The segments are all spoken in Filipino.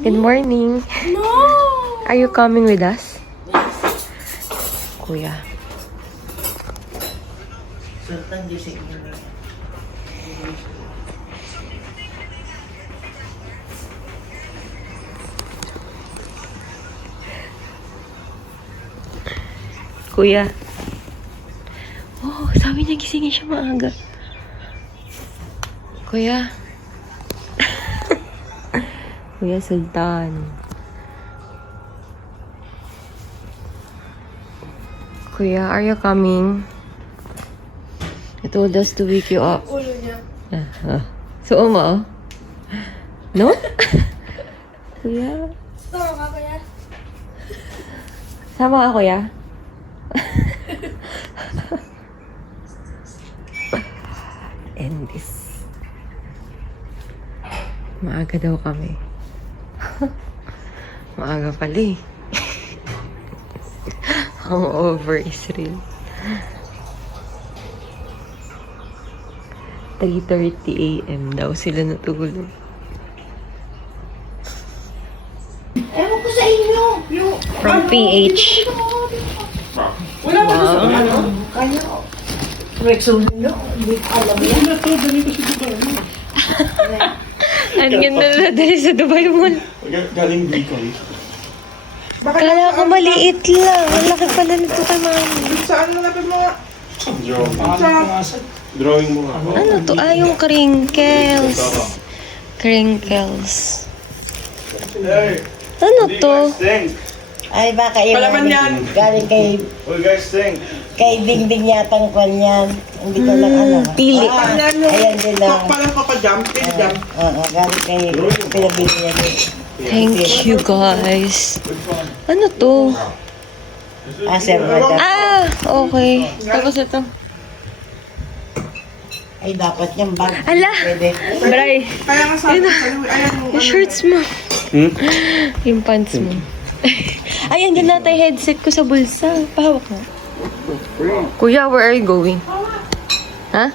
Good morning. No! Are you coming with us? Kuya. Sultan gising mo na. Kuya. Oh, sabi niya gisingin siya maaga. Kuya. Kuya Sultan. Kuya, are you coming? I told us to wake you up. Ulo niya. So, mo? No? Kuya. Tama ka kaya? Sama ka, kuya? And this. Maaga daw kami. Maaga pala eh. Hangover is real. 3:30 AM daw sila natulog. Ewan ko sa inyo. Yung... From PH. Wala ba sa ano? Kanya. Rexona no? Hindi ko alam yan. Wala to, ganito si Dubai. Ang ganda na dali sa Dubai Mall. Galing Bicol. Kala ko maliit lang. Ang laki pala nito kay mami. Saan mo natin mga... Drawing mo nga. Ano to? Ah, yung crinkles. Crinkles. Ano to? Think. Ay baka yun. Palaman yan. Galing kay... What do you guys think? Kay Dingding yatang kwan yan. Hindi ko lang ano. Pili. Ah, ayan din lang. Palang papajam, jam. Oo, galing kay... Pinabili niya din. Thank you, guys. Ano to? Ah, sir, madam. Ah, okay. Tapos ito. Ay, dapat yung bag. Ala! Pwede. Bray, Kaya nga sabi, ayan yung shorts mo. Yung pants mo. Ayan, din natin yung headset ko sa bulsa. Pahawak mo. Kuya, where are you going? Ha?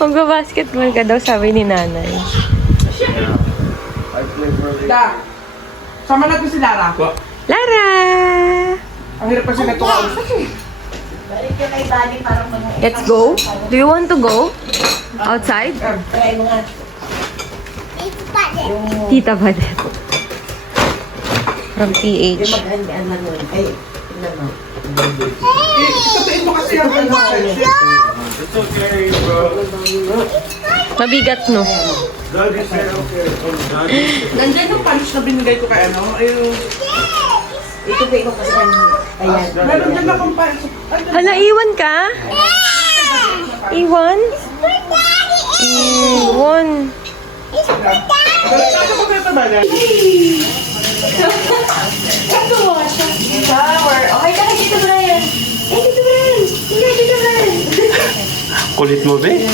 Magba-basketball ka daw, sabi ni nanay. Da. Sama natin si Lara. Lara! Ang hirap kasi na ito kausap eh. Balik yung kay Bali parang mga... Let's go. Do you want to go? Outside? Try mo nga. Tita Badet. From PH. Yung mag-ano na nun. Ay, tingnan mo. Tutuin mo kasi yung ano. It's okay, bro. Mabigat, no? Daddy said okay. Nandiyan yung punch na binigay ko kay ano. Yung... Ito ba ikaw kasi ano? Ayan. Meron dyan akong punch. Hala, iwan ka? Iwan? Iwan. Kasi mo kayo tabalan. Power. Okay ka, Tito Brian. Hey, Tito Brian. Hindi, Tito Brian. Kulit mo, be?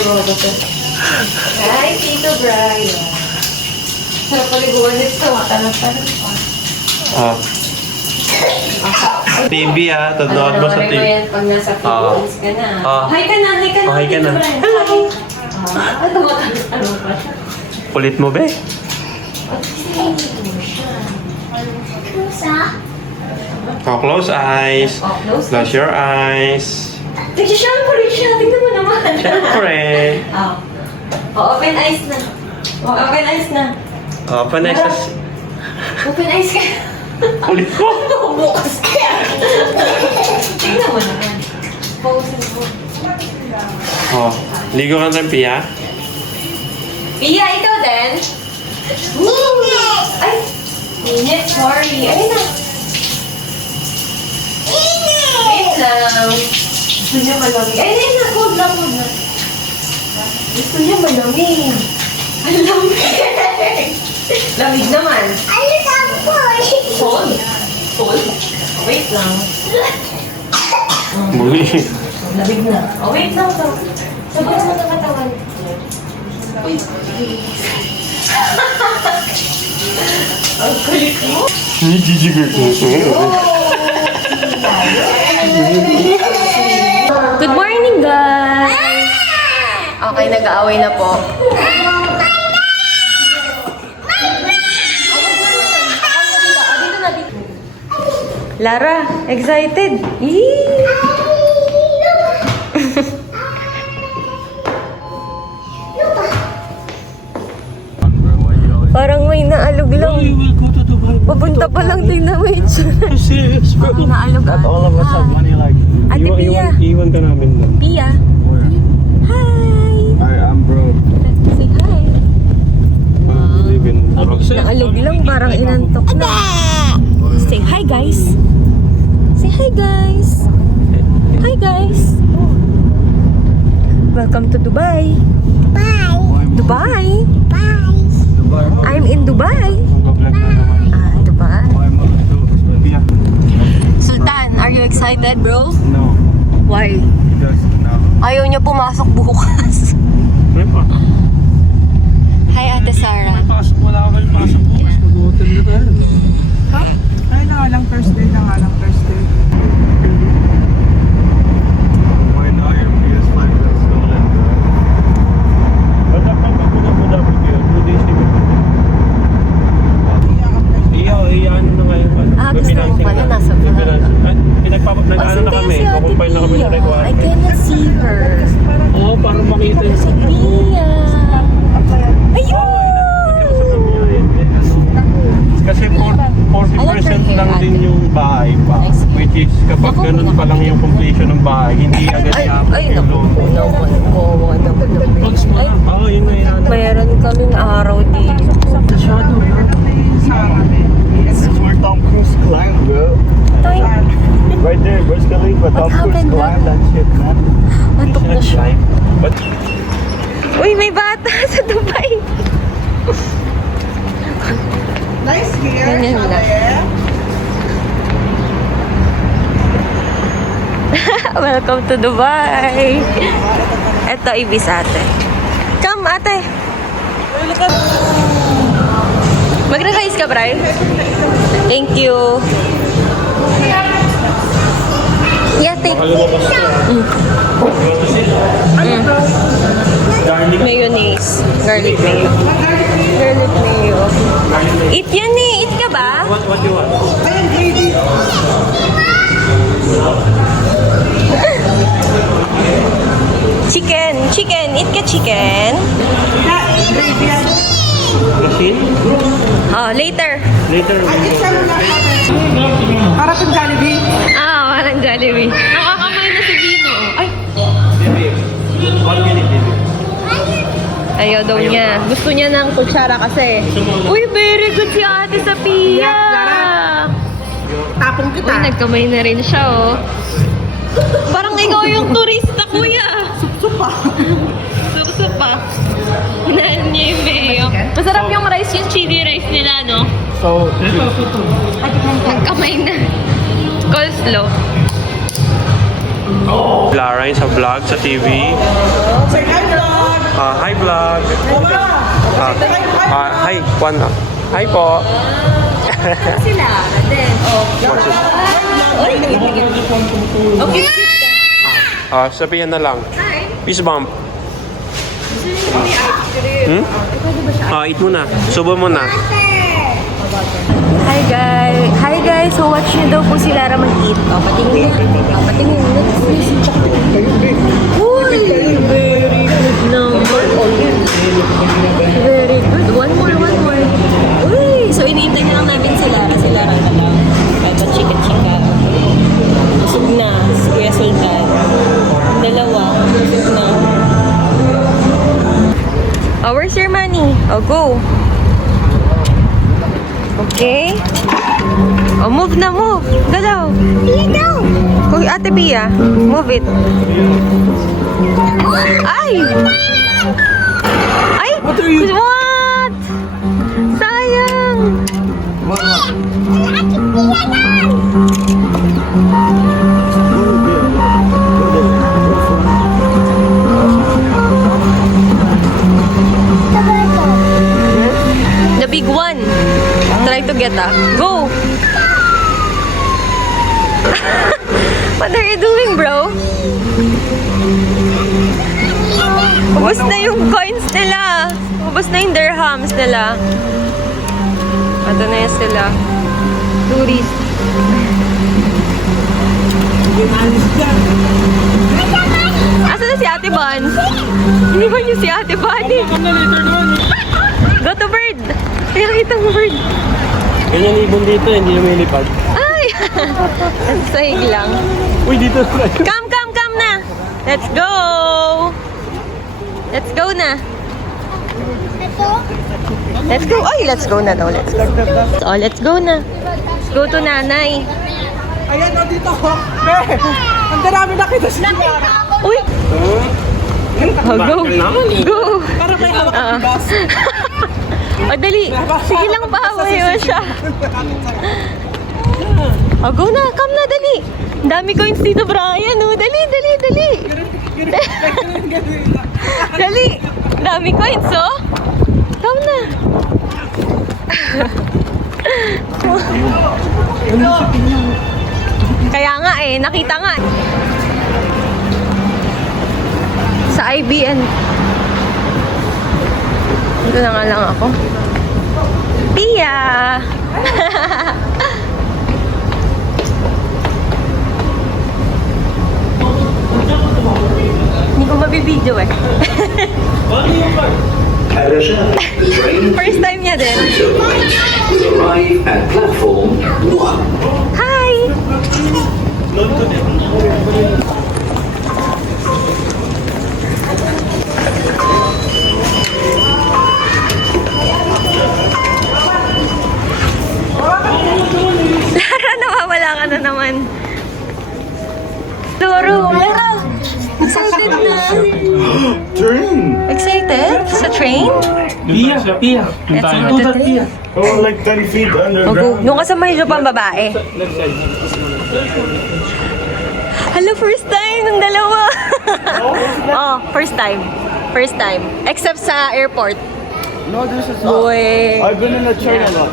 Hi, Tito Brian. Sarap paliguan nito. Matanap-tanap pa. Ah. TV tanood mo sa Panoorin TV. mo yan pag nasa Philippines ka na. Hi ka na, hi ka na. Hi ka Tito na. Brian. Hi. Ano mo? Ano pa? Kulit mo, be? Oh, close eyes. Oh, close. Close your eyes. Nagsishampoo siya. Tingnan mo naman. Siyempre. Oh. Oh, open eyes na. Oh, open eyes na. Open eyes. Open eyes ka. Kulit ko. Bukas ka. Tingnan mo naman. Pause mo. Oh, ligo ka ng Pia. Pia, ikaw din? Ay! Init, sorry. Ayun na. Wait lang. Gusto niya malamig. Ay, ayun na. Hold lang, hold lang. Gusto niya malamig. Ang lamig. Lamig naman. Hold. Hold. Wait lang. Muli. Lamig na. Oh, wait lang. Sabay mo na katawan. Uy. Ang kulit mo. Nagigigil ko. Good morning, guys! Okay, nag-aaway na po. Lara, excited? Yee! Parang may naalog lang. will go to Dubai. Papunta pa lang din na may itsura. Serious, bro. Parang naalog Not all of us have money like Ate Pia. Iwan ka namin doon. Pia. Where? Hi! I'm broke. Say hi. Live in Naalog lang, parang inantok na. Say hi, guys. Say hi, guys. Hi, guys. Welcome to Dubai. Dubai. I'm in Dubai. Dubai. Sultan, are you excited, bro? No. Why? Just no. Ayaw niya pumasok bukas. Hi, Ate Sarah. Wala ka kayong pasok bukas. Mag-hotel na tayo. Ha? Ay, na nga lang Thursday. Why not? Your PS5 got stolen, bro. But I'm not gonna put up with you. 2 days ago. Ano na ngayon? Gusto mo pala nasa vlog. Nag-ano na kami. Kukumpile na kami ng I requirement. cannot see her. Oo, para makita yung Si Pia. Ayun! Kasi 40% lang din yung bahay pa. Which is kapag ganun pa lang yung completion ng bahay, hindi agad Ay, yung loan. naman. Ay, Oo, yun na yan. mayroon kaming araw dito. This is where Tom Cruise climbed, bro. Toy, Right there, Burj Khalifa. Tom Cruise happened, climbed that shit, man. antok na siya. But Uy, may bata sa Dubai. Nice here. Ganyan lang. Welcome to Dubai. Ito, ibis ate. Come, ate. Magra-rice ka, Bray? Thank you. Yeah, take. Mayonnaise. Garlic mayo. Garlic mayo. Eat yan eh. Eat ka ba? what you want? Chicken. Chicken. Eat ka chicken. Machine? Oh, later. Later. Para kang Jollibee. Ah, walang Jollibee. Nakakamay na si Vino. Ay, 1 minute, baby. ayaw daw niya. Gusto niya ng kutsara kasi. Uy, very good si Ate Sophia. Tapong kita. Uy, nagkamay na rin siya, oh. Parang ikaw yung turista, kuya. Supa. Supa. Mahal niya yung mayo. Masarap yung rice, yung chili rice nila, no? So, Nagkamay na. Coleslaw. Lara sa vlog sa TV. Say hi, vlog. Hi vlog. Mama. Hi, Juan. Hi po. Sila. Then, oh. What's this? Uy, okay. Sabihan na lang. Hi. Peace bump. Eat mo na. Subo mo na. Hi guys! Hi guys! So watch nyo daw po si Lara mag-eat. O, patingin na. O, patingin. Uy! Very good number. Very good. One more. Uy! So iniintay na lang namin si Lara. Si Lara na lang. Ito, chika-chika. Busog na. Si Kuya Sultan. Dalawa. Busog na. Oh, where's your money? Oh, go. Okay. Oh, move na, move. Galaw. Uy, Ate Pia, move it. Ay! Ay! What are you? What? Sayang! The big one. Try to get Go! What are you doing, bro? Ubus na yung coins nila. Ubus na yung dirhams nila. Ito na yan sila. Tourist. Asa na si Ate Bon? Hindi ba niyo si Ate Bonnie? Go to bird! Ay, nakita mo bird. Ganyan ibon dito, hindi lumilipad. Ay! Sahig lang. Uy, dito na. Come na! Let's go! Let's go na! Let's go! Ay, let's go na daw. Let's go. Oh, let's go na. Let's go to nanay. Ayan o, dito ho. Ang dami nakita si Lara. Uy! Oh, go! Go! Para may hawak ang bus. Oh, dali! Sige lang, paaway mo siya. Oh, go na! Come na, dali! Ang dami coins dito, Brian. Oh, dali! Dali! Ang dami coins, oh! Come na! Kaya nga eh, nakita nga. Sa IBN. Dito na nga lang ako. Pia! Hindi ko mabibideo eh. First time niya din. Will arrive at platform 1. Hi! Lara, nawawala ka na naman. Loro, Lara! Excited na! Train! Excited? Sa train? Pia. Let's go to train. Oh, like 10 feet Oh, go. underground. Doon ka sa may lupang babae. Hello, first time ng dalawa. Oh, first time. First time. Except sa airport. No, this is not. Boy. I've been in a train a lot.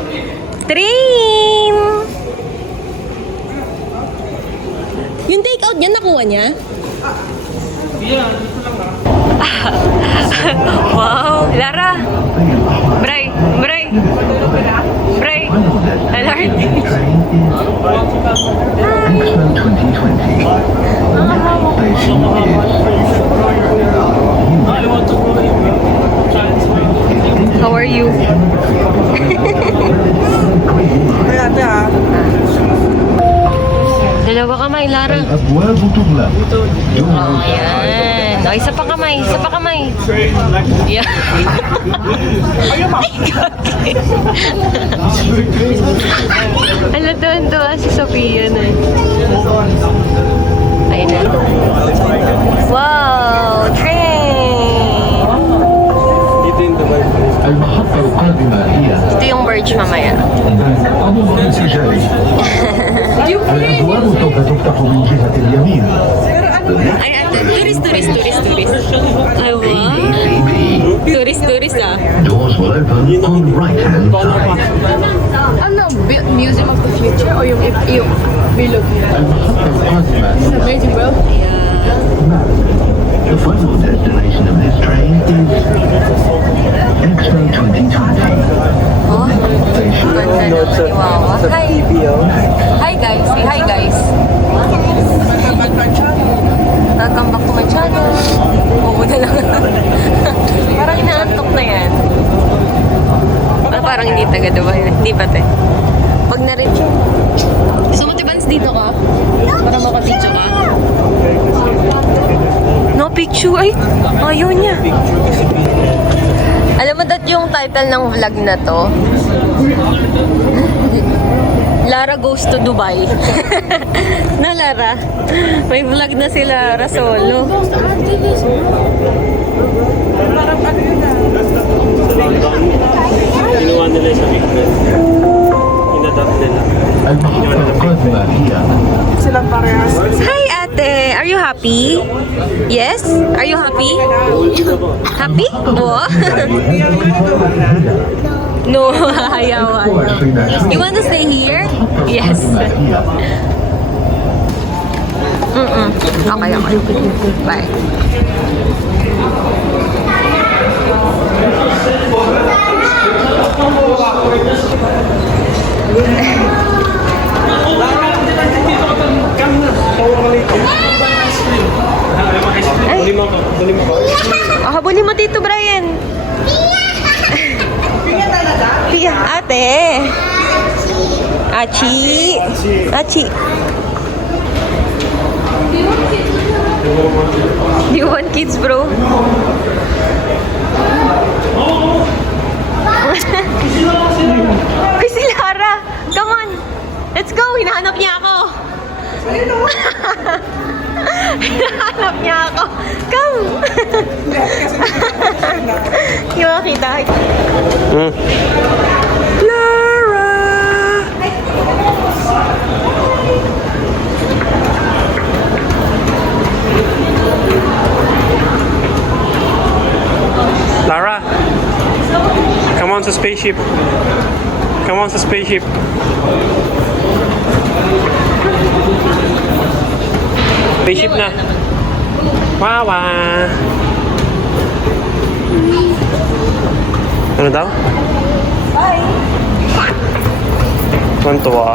Train! Yung take-out niya, nakuha niya? Wow! Lara! Bray! Alert! How are you? Ayan, ha. Dalawa kamay, Lara. الأبواب تغلق Oh, yan. Oh, isa pa kamay. Yeah. Ala, doon si Sophia na. Ayun na. Wow! Train! Dito yung Dubai. المحطة القادمة هي Ito yung Verge mamaya. أمر انسجامي الأبواب سوف تفتح من جهة اليمين Ay, ate. Tourist. Ay, wow. Tourist ah. Doors will open on right hand side Ano, Museum of the Future o yung bilog nila? المحطة القادمة هي Amazing World? The final destination of this train is Expo 2020 Oh, ganda ng Chihuahua. Hi. Hi guys. Say hi guys. Welcome back to my channel. Oo na lang. Parang inaantok na yan. Ah, parang hindi taga Dubai. Hindi pa te. Pag na-reach. Gusto mo tibans dito ka? Para makapicture ka? No picture. Ay, ayaw niya. Alam mo dat yung title ng vlog na to? Lara goes to Dubai. Na Lara? May vlog na si Lara solo. Parang ano yun ah. Ginawa nila sa Big Ben. Inadapt nila. المحطة القادمة هي Silang parehas. Hi ate! Are you happy? Yes? Are you happy? Happy? Oh? No, ayaw. You want to stay here? Yes. Okay. Bye. Dito ka Oh, habulin mo dito, Brian. Pia talaga? Pia, ate. Achi. Achi. Do you want kids, bro? Uy, si Lara. Come on. Let's go. Hinahanap niya ako. Hinahanap niya ako. Come. Hindi mo makita. Lara. Lara, come on sa spaceship. Come on sa spaceship. Spaceship na. Wawa. Ano daw? Bye. Tuwa.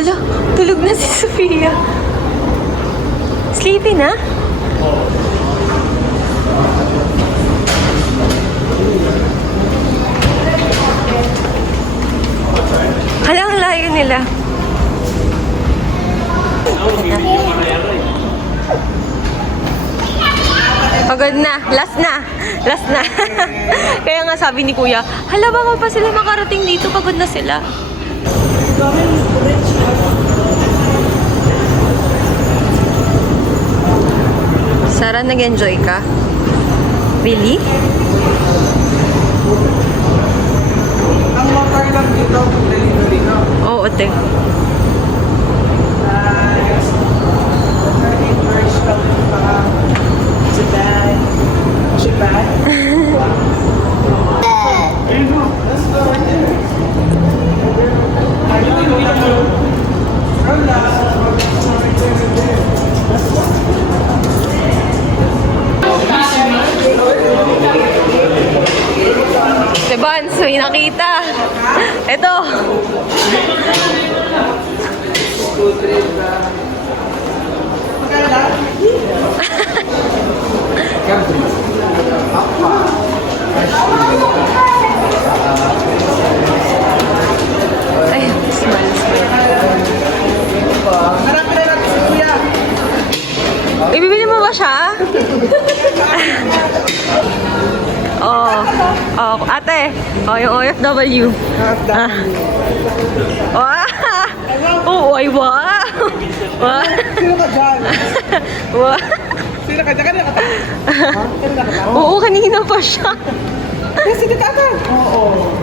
Hala, tulog na si Sofia. Sleepy na? Hala, ang layo nila. Pagod na. Last na. Last na. Kaya nga sabi ni Kuya, hala, baka pa sila makarating dito. Pagod na sila. Sarah, nag-enjoy ka? Really? Ang motor lang dito, delivery, no? Oo, te. Si Vance, may nakita. Ito. Ay, smile, smile. Hanapin na natin si Kuya. Ibibili mo ba siya? Oh, oh, ate. Oh, yung OFW. Ah. Oh, ay, wow. Wow. Sino ka dyan? Wow. Sino ka dyan? Kanina ka pa? Ha? Kanina ka pa? Oo, kanina pa siya. Yes, hindi ka ata. Oo.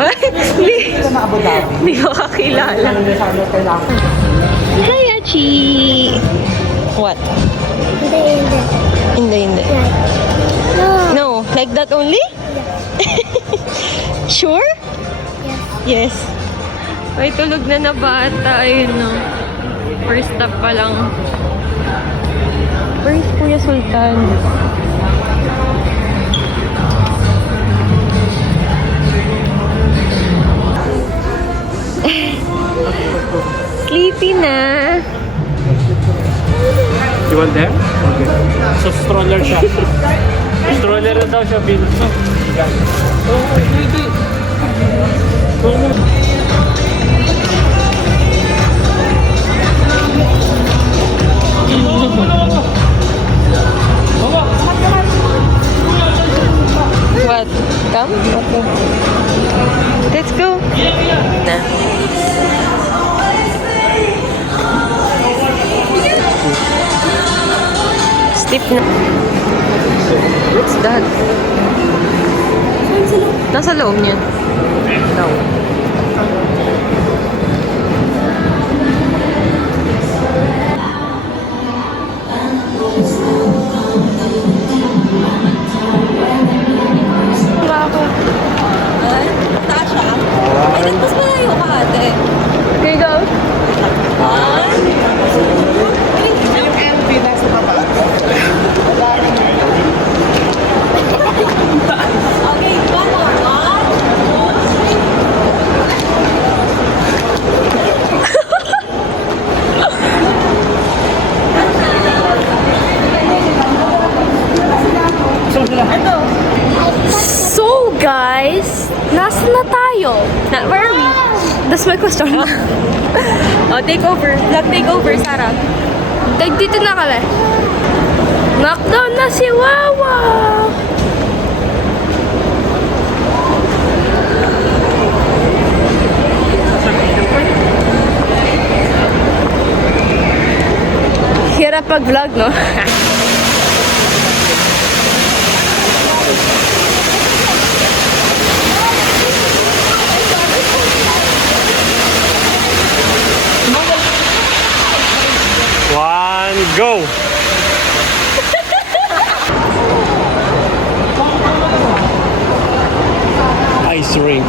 Ay, hindi. Ito na Abu Dhabi. Hindi ko kakilala. Hi, Achi. What? Hindi. No, like that only? Sure? Yes. Ay, tulog na bata. Ayun, no. First stop pa lang. Where is Kuya Sultan? Sleepy na. You want them? Okay. So stroller siya. Stroller na daw siya, Bill. What? Come? Okay. Let's go. Na. Sleep na. What's that? Nasa loob niyan. No. Tasha? Mas malayo ka ate. question. Take over. Vlog takeover, Sarah. Dito na kami. Knockdown na si Wawa! Hirap pag-vlog, no? One, go! Ice rink.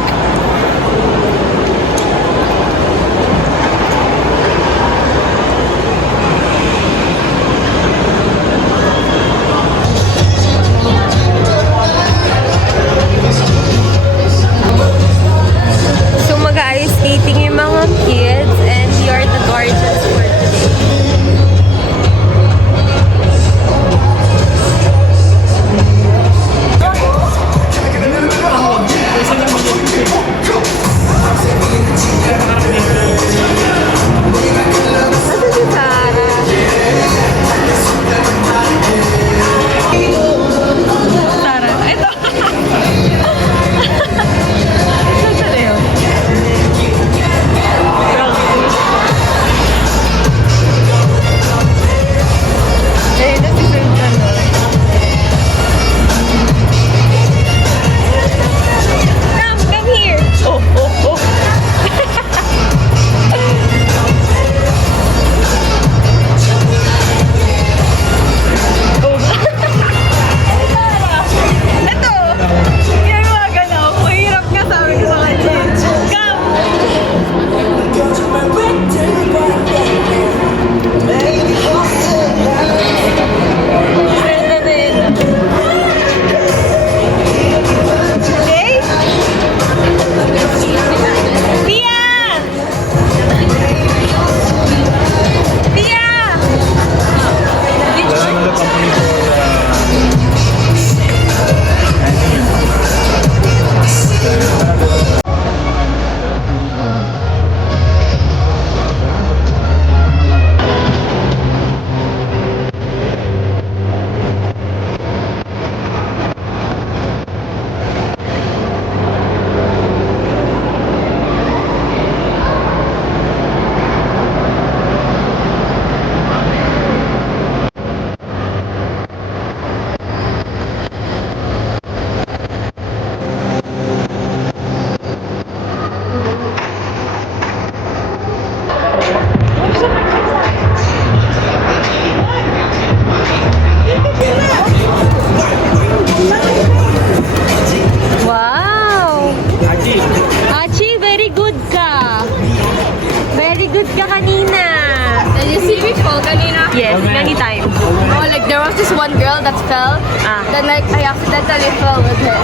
So mag-ice skating yung mga kids and we are the guardians for today. Come here. Ito. Yung mga gano'n. Mahirap ka sabi ko sa kanya. Come. Okay? Pia! Pia! Wow! Achi, very good ka. Very good ka kanina. Did you see me fall kanina? Yes, many times. Oh, like there was this one girl that fell. Ah. Then like I accidentally fell with her.